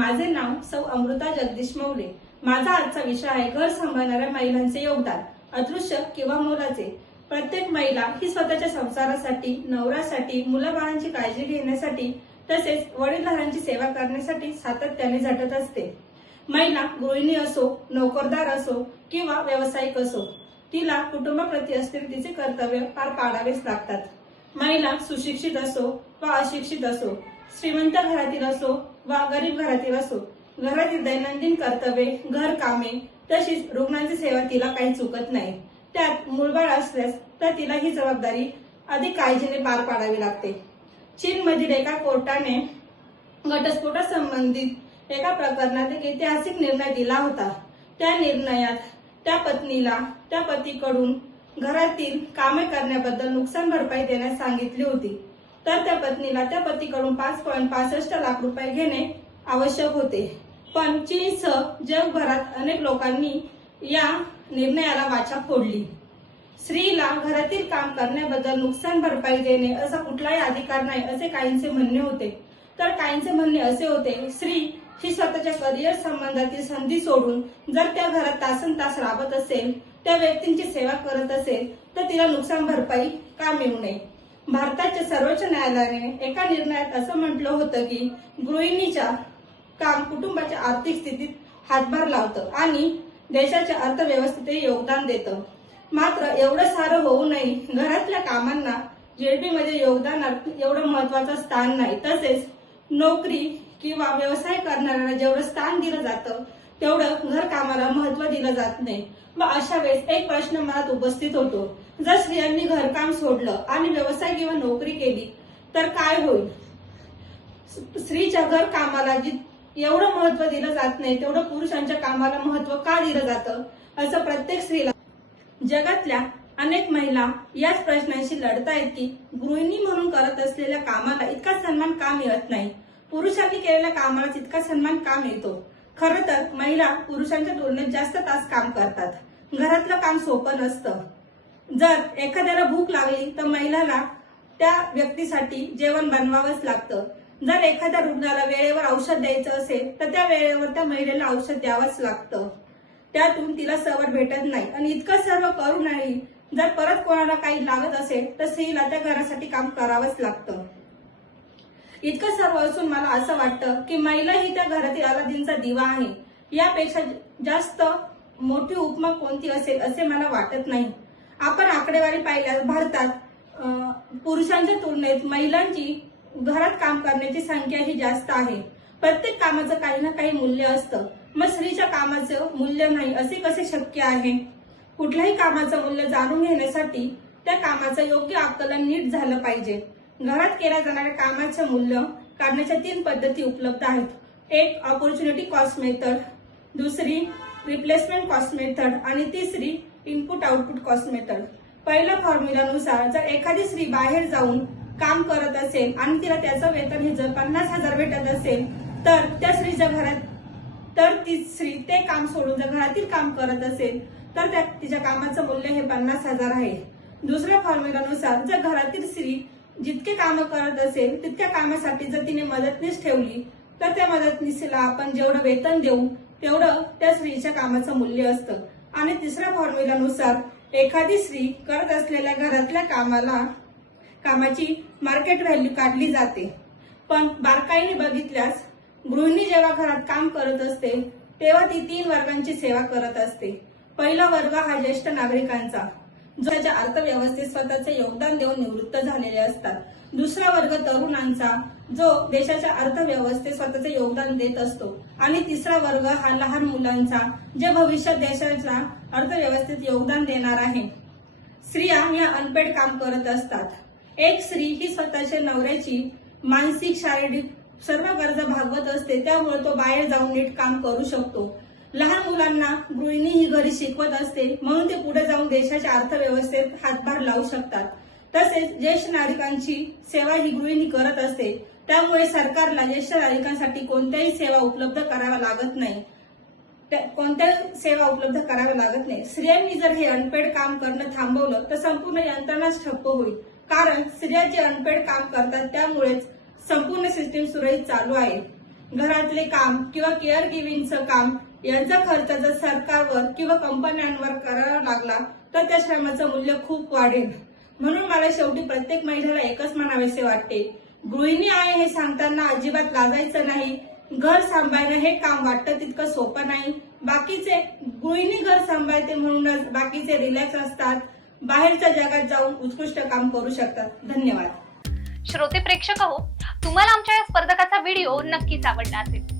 माझे नाव सौ अमृता जगदीश मौले. माझा आजचा विषय आहे घर सांभाळणाऱ्या महिलांचे योगदान अदृश्य किंवा मोलाचे. प्रत्येक महिला ही स्वतःच्या संसारासाठी नवऱ्यासाठी मुलाबाळांची काळजी घेण्यासाठी तसेच वडीलधारांची सेवा करण्यासाठी सातत्याने झटत असते. महिला गृहिणी असो नोकरदार असो किंवा व्यावसायिक असो तिला कुटुंबाप्रती असतील तिचे कर्तव्य पार पाडावेच लागतात. महिला सुशिक्षित असो वा अशिक्षित असो श्रीमंत घरातील असो वा गरीब घरातील असो घरातील दैनंदिन कर्तव्ये घर कामे तशीच रुग्णांची सेवा तिला काही चुकत नाही. त्यात मुळबाळ असल्यास तर तिला ही जबाबदारी अधिक काळजीने पार पाडावी लागते. चीनमधील एका कोर्टाने घटस्फोटासंबंधित एका प्रकरणात एक ऐतिहासिक निर्णय दिला होता. त्या निर्णयात त्या पत्नीला त्या पतीकडून घरातील कामे करण्याबद्दल नुकसान भरपाई देण्यास सांगितली होती. तर त्या पत्नीला त्या पतीकडून पाच पॉईंट पासष्ट लाख रुपये घेणे आवश्यक होते. पण चीनसह जगभरात अनेक लोकांनी या निर्णयाला वाचा फोडली. स्त्रीला घरातील काम करण्याबद्दल नुकसान भरपाई देणे असा कुठलाही अधिकार नाही असे काहींचे म्हणणे होते. तर काहींचे म्हणणे असे होते स्त्री ही स्वतःच्या करिअर संबंधातील संधी सोडून जर त्या घरात तासन तास राबत असेल त्या व्यक्तींची सेवा करत असेल तर तिला नुकसान भरपाई का मिळू नये? भारताच्या सर्वोच्च न्यायालयाने एका निर्णयात असं म्हटलं होतं की गृहिणीच्या काम कुटुंबाच्या आर्थिक स्थितीत हातभार लावतं आणि देशाच्या अर्थव्यवस्थेत योगदान देतं. मात्र एवढं सारं होऊ नये घरातल्या कामांना जेडबी मध्ये योगदानात एवढं महत्वाचं स्थान नाही. तसेच नोकरी किंवा व्यवसाय करणाऱ्यांना जेवढं स्थान दिलं जातं तेवढं घर कामाला महत्त्व दिलं जात नाही. मग अशा वेळेस एक प्रश्न मनात उपस्थित होतो. जर स्त्रियांनी घरकाम सोडलं आणि व्यवसाय किंवा नोकरी केली तर काय होईल? स्त्रीच्या घर कामाला एवढं महत्त्व दिलं जात नाही तेवढं पुरुषांच्या कामाला महत्त्व का दिलं जातं? असं प्रत्येक स्त्रीला जगातल्या अनेक महिला याच प्रश्नांशी लढतायत की गृहिणी म्हणून करत असलेल्या कामाला इतका सन्मान का मिळत नाही? पुरुषांनी केलेल्या कामाला इतका सन्मान का मिळतो? खरं तर महिला पुरुषांच्या तुलनेत जास्त तास काम करतात. घरातलं काम सोपं नसतं. जर एखाद्याला भूक लागली तर महिलाला त्या व्यक्तीसाठी जेवण बनवावंच लागतं. जर एखाद्या रुग्णाला वेळेवर औषध द्यायचं असेल तर त्या वेळेवर त्या महिलेला औषध द्यावंच लागतं. त्यातून तिला सवड भेटत नाही. आणि इतकं सर्व करूनही जर परत कोणाला काही लागत असेल तर स्त्रीला त्या घरासाठी काम करावंच लागतं. इतकं सर्व असून मला असं वाटतं की महिला ही त्या घरातील अलादीनचा दिवा आहे. यापेक्षा जास्त मोठी उपमा कोणती असेल असे मला वाटत नाही. आपण आकडेवारी पाहिल्यास भारतात पुरुषांच्या तुलनेत महिलांची घरात काम करण्याची संख्या ही जास्त आहे. प्रत्येक कामाचं काही ना काही मूल्य असतं. मग स्त्रीच्या कामाचं मूल्य नाही असे कसे शक्य आहे? कुठल्याही कामाचं मूल्य जाणून घेण्यासाठी त्या कामाचं योग्य आकलन नीट झालं पाहिजे. घरात केल्या जाणाऱ्या कामाचं मूल्य काढण्याच्या तीन पद्धती उपलब्ध आहेत. एक ऑपॉर्च्युनिटी कॉस्ट मेथड दुसरी रिप्लेसमेंट कॉस्ट मेथड आणि तिसरी इनपुट आउटपुट कॉस्ट मेथड पहिल्या फॉर्म्युलानुसार जर एखादी स्त्री बाहेर जाऊन काम करत असेल आणि तिला त्याचं वेतन हे जर पन्नास हजार भेटत असेल तर त्या स्त्रीच्या घरात तर ती स्त्री ते काम सोडून जर घरातील काम करत असेल तर त्या तिच्या कामाचं मूल्य हे पन्नास हजार आहे. दुसऱ्या फॉर्म्युलानुसार जर घरातील स्त्री जितके कामं करत असेल तितक्या कामासाठी जर तिने मदतनीस ठेवली तर त्या मदतनीसला आपण जेवढं वेतन देऊ तेवढं त्या स्त्रीच्या कामाचं मूल्य असतं. आणि तिसऱ्या फॉर्म्युलानुसार एखादी स्त्री करत असलेल्या घरातल्या कामाला कामाची मार्केट व्हॅल्यू काढली जाते. पण बारकाईने बघितल्यास गृहिणी जेव्हा घरात काम करत असते तेव्हा ती तीन वर्गांची सेवा करत असते. पहिला वर्ग हा ज्येष्ठ नागरिकांचा. जो अर्थव्यवस्थेत स्वतःचे योगदान देऊन निवृत्त झालेले असतात. दुसरा वर्ग तरुणांचा जो देशाच्या अर्थव्यवस्थेत स्वतःचे योगदान देत असतो. आणि तिसरा वर्ग हा लहान मुलांचा जे भविष्यात देशाच्या अर्थव्यवस्थेत योगदान देणार आहे. स्त्रिया या अनपेड काम करत असतात. एक स्त्री ही स्वतःच्या नवऱ्याची मानसिक शारीरिक सर्व गरजा भागवत असते. त्यामुळे तो बाहेर जाऊन नीट काम करू शकतो. लहान मुलांना गृहिणी ही घरी शिकवत असते म्हणून ते पुढे जाऊन देशाच्या अर्थव्यवस्थेत हातभार लावू शकतात. तसेच ज्येष्ठ नागरिकांची सेवा ही गृहिणी करत असते त्यामुळे सरकारला ज्येष्ठ नागरिकांसाठी कोणत्याही सेवा उपलब्ध कराव्या लागत नाही. त्या- कोणत्या सेवा उपलब्ध कराव्या लागत नाही. स्त्रियांनी जर हे अनपेड काम करणं थांबवलं तर संपूर्ण यंत्रणाच ठप्प होईल. कारण स्त्रिया जे अनपेड काम करतात त्यामुळेच संपूर्ण सिस्टीम सुरळीत चालू आहे. घरातले काम किंवा केअर गिव्हिंगचं काम यांचा खर्च जर सरकारवर किंवा कंपन्यांवर करावा लागला तर त्या श्रमाचं मूल्य खूप वाढेल. म्हणून मला शेवटी प्रत्येक महिलेला एकच म्हणावेसे वाटते गृहिणी आहे हे सांगताना अजिबात लाजायचं नाही. घर सांभाळणं हे काम वाटतं तितकं सोपं नाही. बाकीचे गृहिणी घर सांभाळते म्हणूनच बाकीचे रिलॅक्स असतात. बाहेरच्या जगात जाऊन उत्कृष्ट काम करू शकतात. धन्यवाद. श्रोते प्रेक्षक हो तुम्हाला आमच्या या स्पर्धकाचा व्हिडिओ नक्कीच आवडला असेल.